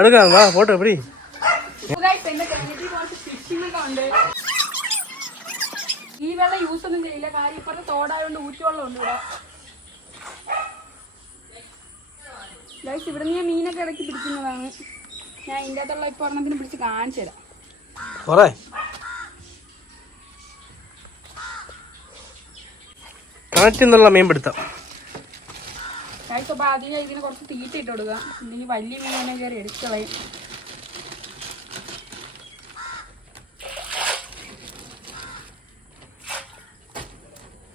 എടുക്കാം വാ ഫോട്ടോ എപ്പടി ഈ വെള്ളം യൂസ് ഒന്നും ചെയ്യില്ല. കാര്യം ഇപ്പുറത്തെ തോടായോണ്ട് ഊറ്റുവെള്ളം ഉണ്ട് ഇവിടെ. ഗൈസ് ഇവിടെ ഞാൻ മീനൊക്കെ ഇടയ്ക്ക് പിടിക്കുന്നതാണ്. ഞാൻ ഇതിന്റെ അകത്തുള്ള ഇപ്പൊ ഒരെണ്ണത്തിന് പിടിച്ച് കാണിച്ചു തരാം. കൊറേ. നിന്നുള്ള മീൻ പിടുത്തം. അപ്പൊ ആദ്യം ഇതിന് കുറച്ച് തീറ്റ ഇട്ട് കൊടുക്കുക ഇല്ലെങ്കിൽ വലിയ മീനെ കയറി എടുത്ത് കളയും.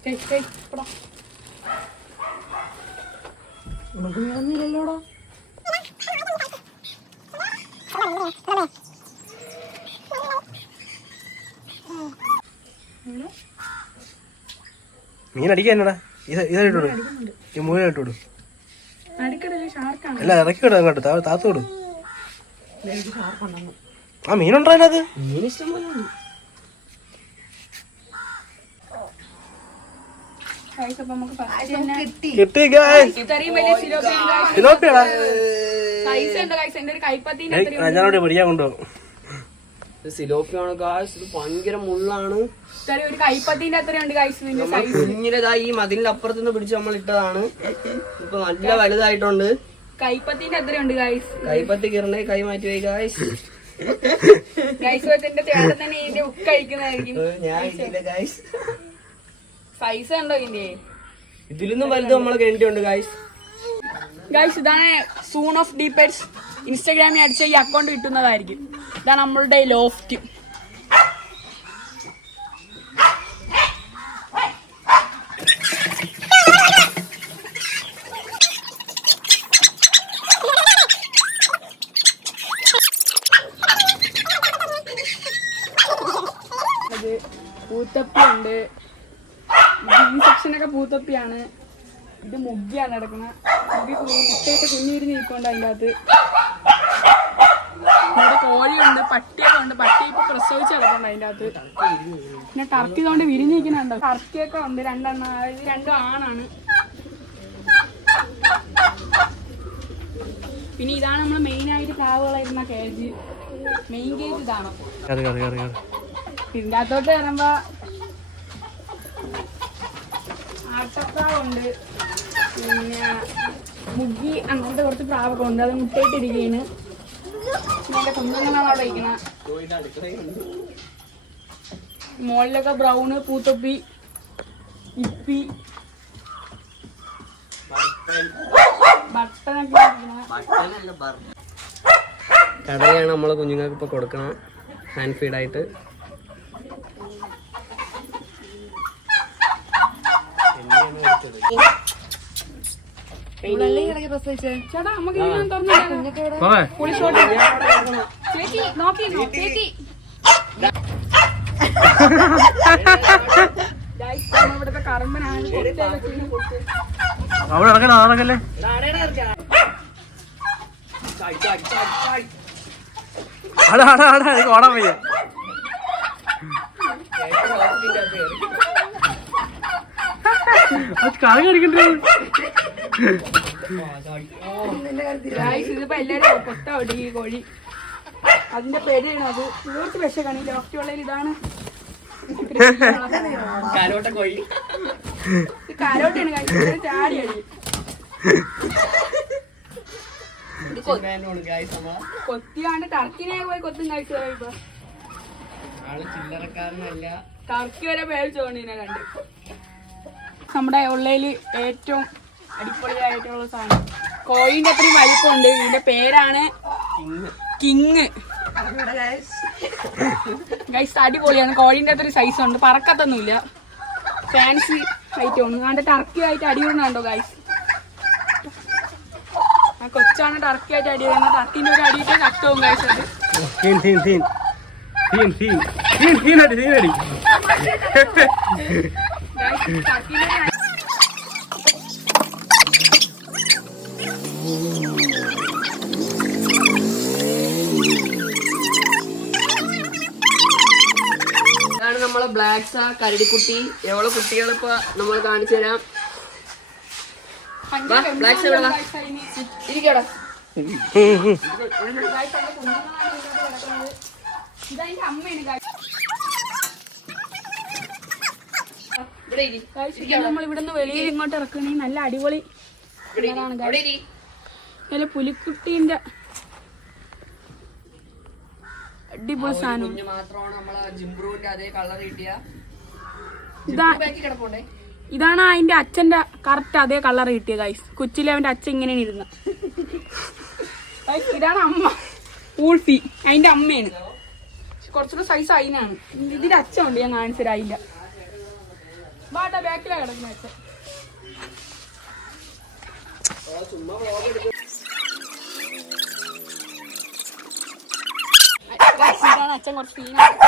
ഏയ്, ഏയ്, ഇപ്പടാ. ഉണക്ക് മീനൊന്നുമില്ലല്ലോടാ മീൻ ഇതായിട്ടോട് ഈ ഷാർക്കാണ് അല്ല ഇറക്കി വിടാം അങ്ങോട്ട്. താത്തോട്. ആ മീനുണ്ടോ അതിനകത്ത്? കിട്ടി ഉണ്ട് ഞാനോട് പിടിക്കാൻ കൊണ്ടുപോകും. സിലോപ്പിയാണ് ഗായ്സ് ഇത് ഭയങ്കര മുള്ളാണ്. ഒരു കൈപ്പത്തിന്റെ കുഞ്ഞിലേതാ ഈ മതിലിന്റെ അപ്പുറത്ത് നിന്ന് പിടിച്ച് നമ്മൾ ഇട്ടതാണ്. ഇപ്പൊ നല്ല വലുതായിട്ടുണ്ട്. കൈപ്പത്തിന്റെ അത്രയുണ്ട് ഗൈസ് കൈപ്പത്തി കിരണേ കൈ മാറ്റി പോയി ഗായ്സ് ഗായ്സ് സൈസ് ഉണ്ടോ ഇതിന്റെ ഇതിലൊന്നും വലുത് നമ്മളെ കിണറ്റിയുണ്ട് ഗായ്സ് ഗായ്സ് ഇതാണ് സൂൺ ഓഫ് ഡീപേഴ്സ് ഇൻസ്റ്റാഗ്രാമിൽ അടിച്ച ഈ അക്കൗണ്ട് കിട്ടുന്നതായിരിക്കും. ഇതാണ് നമ്മളുടെ ലോഫ്റ്റ്. പൂത്തപ്പി ഉണ്ട് ഈ സെക്ഷനൊക്കെ പൂത്തപ്പിയാണ്. ഇത് മുഗ്ഗിയാണ് കിടക്കുന്നത് മുഗ്ഗി മുട്ടയൊക്കെ കുഞ്ഞു വിരിഞ്ഞ് നിൽക്കുന്നുണ്ട് അതിന്റെ അകത്ത്. കോഴിയുണ്ട് പട്ടിയൊക്കെ ഉണ്ട് പട്ടി ഇപ്പൊ പ്രസവിച്ച് കിടപ്പുണ്ട് അതിന്റെ അകത്ത് പിന്നെ ടർക്കി കൊണ്ട് വിരിഞ്ഞിരിക്കുന്നുണ്ട്. ടർക്കിയൊക്കെ ഉണ്ട്. രണ്ടെണ്ണം ഇത് രണ്ടും ആണാണ്. പിന്നെ ഇതാണ് നമ്മൾ മെയിൻ ആയിട്ട് പ്രാവുകളായിരുന്ന കേജ് മെയിൻ കേജ് ഇതാണ്. ഇതിന്റെ അകത്തോട്ട് കയറുമ്പോ ആട്ടപ്രാവുണ്ട് പിന്നെ മുഗ്ഗി അങ്ങനത്തെ കുറച്ച് പ്രാവൊക്കെ ഉണ്ട്. അത് മുട്ടയിട്ടിരിക്കുകയാണ് എന്റെ കുഞ്ഞുങ്ങളാണ് അവിടെ ഇരിക്കുന്നത് മോളിലൊക്കെ ബ്രൗണ് പൂത്തൊപ്പി ഇപ്പി. കടലയാണ് നമ്മളെ കുഞ്ഞുങ്ങൾക്ക് ഇപ്പൊ കൊടുക്കണം ഹാൻഡ് ഫീഡായിട്ട് അവിടെ അവിടെ ഇറക്കല്ലേ ആടാ ആടാ ആടാ എനിക്ക് ഓടാൻ വയ്യ. അത് കറി കടിക്കണ്ടേ കോഴി അതിന്റെ അത് ഇതാണ് കോഴി ടർക്കിനെ പോയി കൊത്തും ടർക്കി വരെ നമ്മുടെ ഉള്ളയിൽ ഏറ്റവും അടിപൊളിയായിട്ടുള്ള സാധനം. കോഴിന്റെ അത്രയും വലിപ്പമുണ്ട്. ഇതിന്റെ പേരാണ് കിങ്. ഗൈസ് അടിപൊളിയാണ്. കോഴിന്റെ അത്രയും സൈസ് ഉണ്ട്. പറക്കത്തൊന്നുമില്ല. ഫാൻസി ഐറ്റം ആണ്. കണ്ട് ടർക്കി ആയിട്ട് അടിയുന്നുണ്ടോ ഗൈസ് ആ കൊച്ചാണ് ടർക്കി ആയിട്ട് അടി വരുന്നത് ടർക്കിന്റെ ഒരു അടിയിട്ട് കട്ടവും ഗൈസ് അത്? തീൻ തീൻ തീൻ തീൻ തീൻ തീൻ തീനടി തീനടി ഗൈസ് ടർക്കിന്റെ ഒരു അടി- ഇതാണ് നമ്മളെ ബ്ലാക്സ കരടിക്കുട്ടി. എവളെ കുട്ടികളിപ്പോ നമ്മൾ കാണിച്ചു തരാം. side വാ. ഇരിക്കടാ. ഇവിടുന്ന് വെളിയിൽ ഇങ്ങോട്ട് ഇറക്കണേ നല്ല അടിപൊളി ഇവിടെ ഇരി. കളറാണ് guys. അവിടെ ഇരി. നല്ല പുലിക്കുട്ടീന്റെ അടിപൊളി സാധനം. കുഞ്ഞ് മാത്രമാണ് നമ്മളെ ജിംബ്രൂവിന്റെ അതേ കളർ കിട്ടിയ. ഇതാ ബാക്കി കിടപ്പുണ്ടേ. ഇതാണ് അതിന്റെ അച്ഛന്റെ കറക്റ്റ് അതേ കളർ കിട്ടിയ ഗൈസ് കൊച്ചിലെ അവന്റെ അച്ഛൻ ഇങ്ങനെയാണ് ഇരുന്ന ഇതാണ് അമ്മ. ഊൾഫി അതിന്റെ അമ്മയാണ്. കുറച്ചുകൂടെ സൈസ് അതിനാണ് ഇതിന്റെ അച്ഛൻ ഉണ്ട് ഞാൻ കാണിച്ചു അതിന്റെ. ബാട്ടാ ബാക്കിലാ കിടക്കുന്ന അച്ഛൻ. Guys, ഇതാണ് അച്ഛൻ കുറച്ച് സീനാണ്